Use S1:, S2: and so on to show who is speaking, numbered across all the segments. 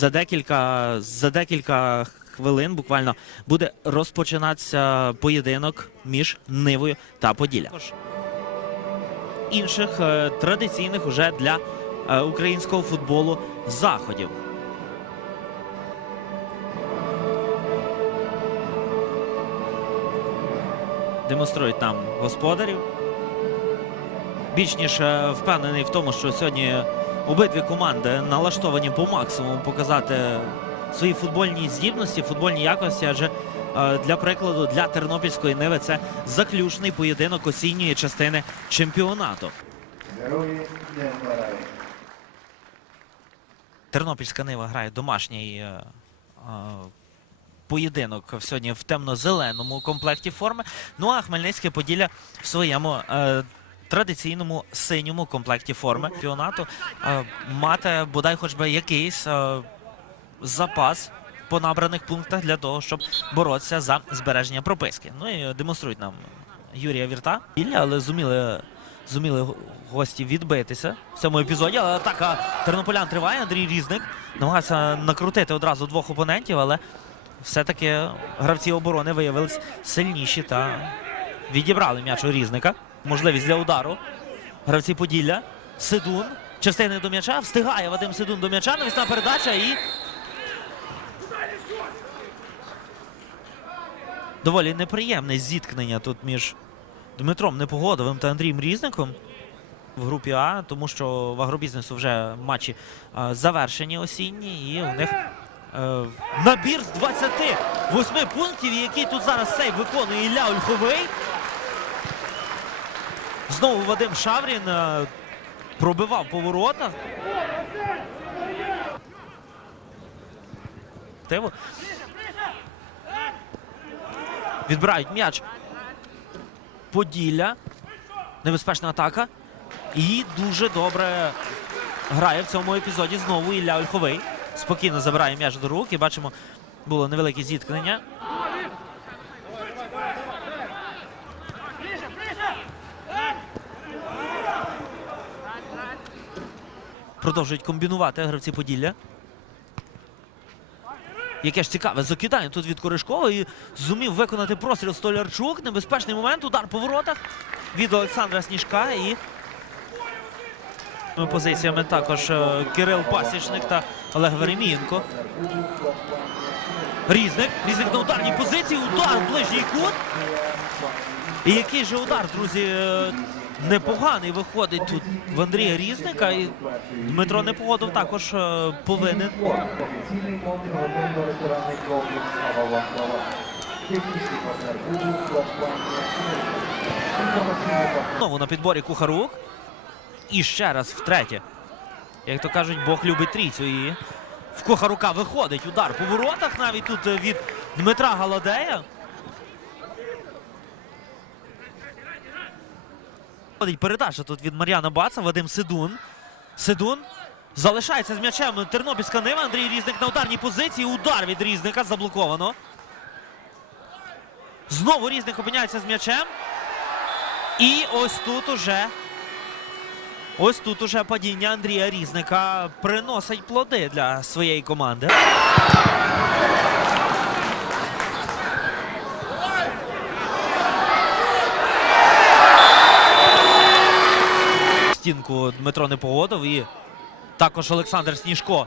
S1: за декілька, за декілька хвилин буквально буде розпочинатися поєдинок між Нивою та Поділля. Інших е, традиційних уже для е, українського футболу заходів. Демонструють нам господарів. Більш ніж е, впевнений в тому, що сьогодні обидві команди налаштовані по максимуму показати свої футбольні здібності, футбольні якості. Адже е, для прикладу для Тернопільської Ниви це заключний поєдинок осінньої частини чемпіонату. Тернопільська Нива грає домашній е, е, поєдинок сьогодні в темно-зеленому комплекті форми. Ну а Хмельницьке Поділля в своєму традиційному синьому комплекті форми чемпіонату е, мати бодай хоч би якийсь е, запас по набраних пунктах для того, щоб боротися за збереження прописки. Ну і демонструють нам Юрія Вірта, але зуміли. Зуміли гості відбитися в цьому епізоді. Але атака тернополян триває. Андрій Різник намагався накрутити одразу двох опонентів, але все-таки гравці оборони виявилися сильніші та відібрали м'яч у Різника. Можливість для удару. Гравці Поділля. Сидун. Чи встигне до м'яча? Встигає Вадим Сидун до м'яча. Навісна передача і. Доволі неприємне зіткнення тут між Дмитром Непогодовим та Андрієм Різником в групі А, тому що в агробізнесу вже матчі е, завершені осінні, і у них е, набір з 28 пунктів, який тут зараз сейв виконує Ілля Ольховий. Знову Вадим Шаврін е, пробивав по воротах. Відбирають м'яч Поділля. Небезпечна атака. І дуже добре грає в цьому епізоді знову Ілля Ольховий. Спокійно забирає м'яч до рук. І бачимо, було невелике зіткнення. Продовжують комбінувати гравці Поділля. Яке ж цікаве закидання тут від Коришкова і зумів виконати простріл Столярчук. Небезпечний момент, удар по воротах від Олександра Сніжка і позиціями також е, Кирил Пасічник та Олег Веремієнко. Різник. Різник на ударній позиції. Удар в ближній кут. І який же удар, друзі, е, непоганий виходить тут в Андрія Різника. І Дмитро Непогодов також е, повинен
S2: Офіційний мовний ресторанний комплекс «Слава Слава». Технічний партнер клубу «Компанія «Сінергія». Інформаційний партнер
S1: Знову на підборі Кухарук. І ще раз втретє. Як то кажуть, Бог любить трійцю. І в Кухарука виходить удар по воротах навіть тут е, від Дмитра Галадея. Виходить передача тут від Мар'яна Баца, Вадим Сидун. Сидун залишається з м'ячем Тернопільська Нива. Андрій Різник на ударній позиції. Удар від Різника заблоковано. Знову Різник опиняється з м'ячем. І ось тут уже. Ось тут уже падіння Андрія Різника приносить плоди для своєї команди. Стінку Дмитро Непогодов і також Олександр Сніжко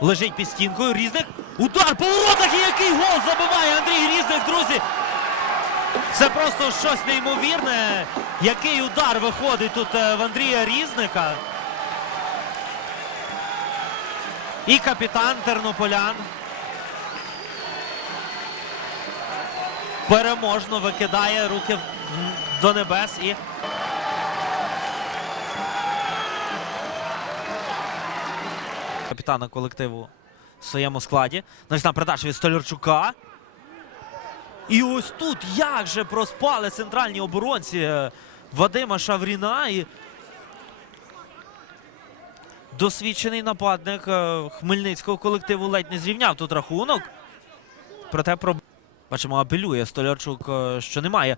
S1: лежить під стінкою. Різник. Удар по воротах і який гол забиває Андрій Різник, друзі. Це просто щось неймовірне. Який удар виходить тут е, в Андрія Різника. І капітан Тернополян переможно викидає руки до небес і. Капітана колективу в своєму складі. Навісна передача від Столярчука. І ось тут як же проспали центральні оборонці е, Вадима Шавріна і досвідчений нападник е, хмельницького колективу ледь не зрівняв тут рахунок. Проте про... бачимо, апелює Столярчук, е, що немає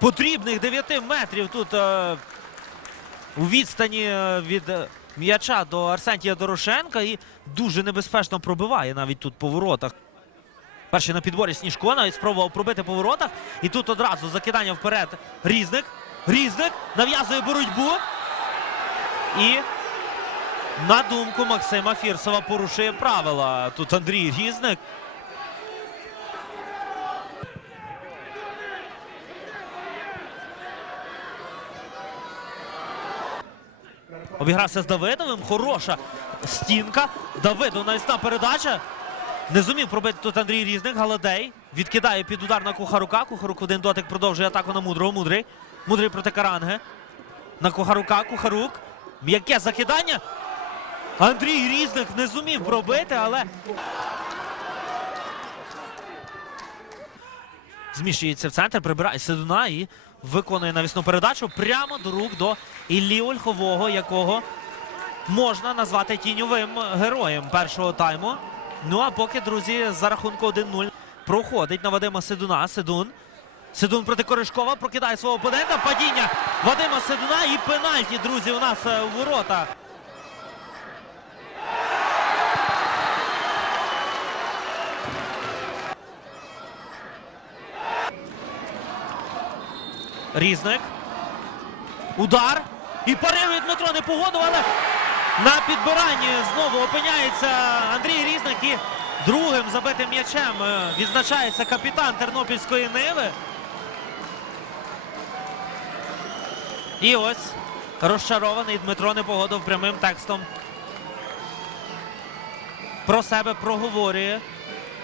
S1: потрібних 9 метрів тут у відстані від м'яча до Арсентія Дорошенка і дуже небезпечно пробиває навіть тут по воротах. Перший на підборі Сніжко навіть спробував пробити по воротах. І тут одразу закидання вперед. Різник. Різник нав'язує боротьбу. І на думку Максима Фірсова порушує правила. Тут Андрій Різник. Обігрався з Давидовим. Хороша стінка. Давидов навісна передача. Не зумів пробити тут Андрій Різник. Галадей відкидає під удар на Кухарука. Кухарук один дотик продовжує атаку на Мудрого. Мудрий. Мудрий проти Каранги. На Кухарука. Кухарук. М'яке закидання. Андрій Різник не зумів пробити, але зміщується в центр, прибирає Седуна і виконує навісну передачу прямо до рук до Іллі Ольхового, якого можна назвати тіньовим героєм першого тайму. Ну а поки, друзі, за рахунку 1-0 проходить на Вадима Седуна. Седун. Седун проти Коришкова прокидає свого опонента. Падіння Вадима Седуна і пенальті, друзі, у нас е, ворота. Різник. Удар. І парирує Дмитро Непогодов, але на підбиранні знову опиняється Андрій Різник і другим забитим м'ячем е, відзначається капітан Тернопільської Ниви. І ось розчарований Дмитро Непогодов прямим текстом про себе проговорює,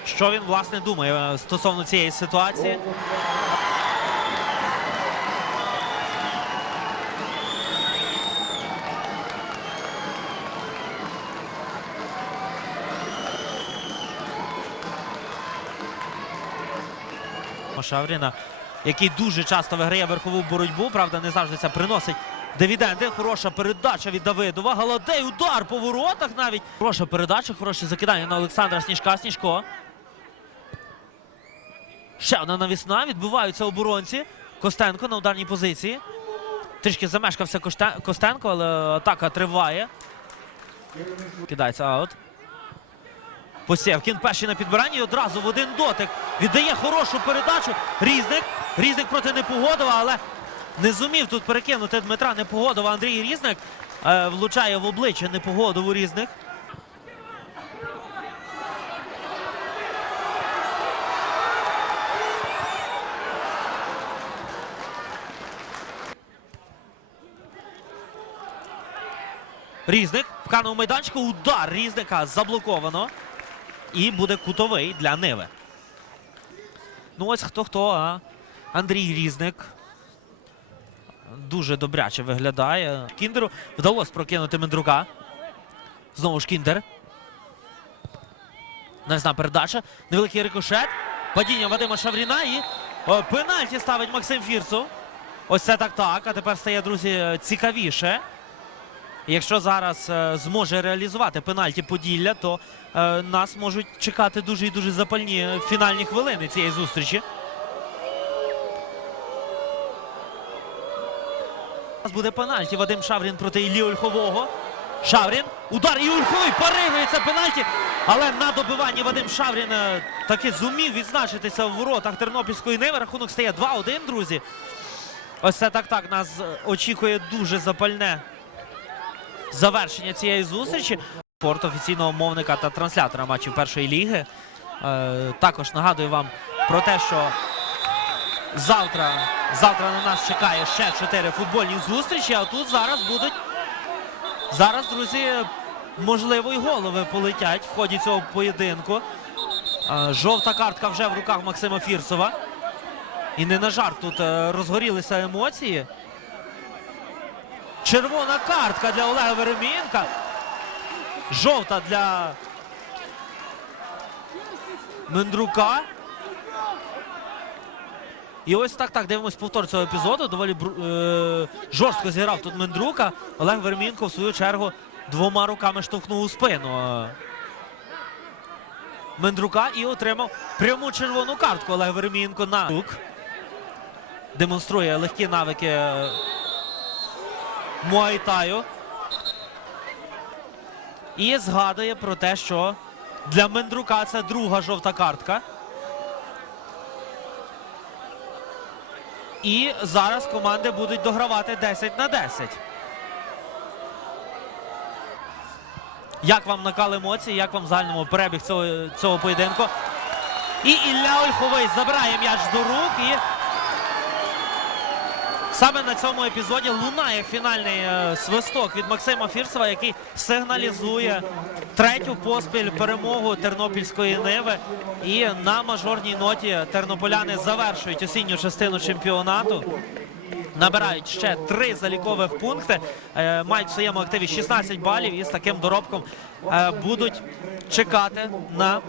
S1: що він власне думає е, стосовно цієї ситуації. Шавріна, який дуже часто виграє верхову боротьбу. Правда, не завжди це приносить дивіденди. Хороша передача від Давидова. Галадей, удар по воротах навіть. Хороша передача, хороше закидання на Олександра Сніжка. Сніжко. Ще одна навісна. Відбиваються оборонці. Костенко на ударній позиції. Трішки замешкався Костенко, але атака триває. Кидається аут. Посєвкін перший на підбиранні одразу в один дотик віддає хорошу передачу. Різник. Різник проти Непогодова, але не зумів тут перекинути Дмитра Непогодова. Андрій Різник е, влучає в обличчя Непогодову Різник. Різник в каному майданчику. Удар Різника заблоковано. І буде кутовий для Ниви. Ну ось хто хто, а Андрій Різник. Дуже добряче виглядає. Кіндеру вдалося прокинути Мендрука. Знову ж Кіндер. Навісна передача. Невеликий рикошет. Падіння Вадима Шавріна і о, пенальті ставить Максим Фірцу. Ось це так так. А тепер стає, друзі, цікавіше. Якщо зараз е, зможе реалізувати пенальті Поділля, то е, нас можуть чекати дуже і дуже запальні фінальні хвилини цієї зустрічі. Зараз буде пенальті. Вадим Шаврін проти Іллі Ольхового. Шаврін. Удар і Ольховий парирується пенальті. Але на добиванні Вадим Шаврін е, таки зумів відзначитися в воротах Тернопільської Ниви. Рахунок стає 2-1, друзі. Ось це так так. Нас очікує дуже запальне завершення цієї зустрічі. Спорт офіційного мовника та транслятора матчів першої ліги. Е, також нагадую вам про те, що завтра, завтра на нас чекає ще чотири футбольні зустрічі. А тут зараз будуть. Зараз, друзі, можливо, і голови полетять в ході цього поєдинку. Е, жовта картка вже в руках Максима Фірсова. І не на жарт тут е, розгорілися емоції. Червона картка для Олега Веремієнка. Жовта для Мендрука. І ось так так дивимось повтор цього епізоду. Доволі е, жорстко зіграв тут Мендрука. Олег Веремієнко в свою чергу двома руками штовхнув у спину. Мендрука і отримав пряму червону картку. Олег Веремієнко на рук. Демонструє легкі навики Муайтаю. і згадує про те, що для Мендрука це друга жовта картка. І зараз команди будуть догравати 10 на 10. Як вам накал емоцій, як вам загальному перебіг цього, цього поєдинку? І Ілля Ольховий забирає м'яч до рук і саме на цьому епізоді лунає фінальний е, свисток від Максима Фірсова, який сигналізує третю поспіль перемогу тернопільської ниви. І на мажорній ноті тернополяни завершують осінню частину чемпіонату. Набирають ще три залікових пункти, е, мають в своєму активі 16 балів і з таким доробком е, будуть чекати на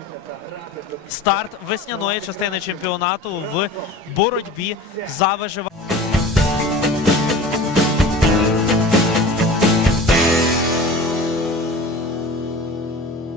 S1: старт весняної частини чемпіонату в боротьбі за виживання.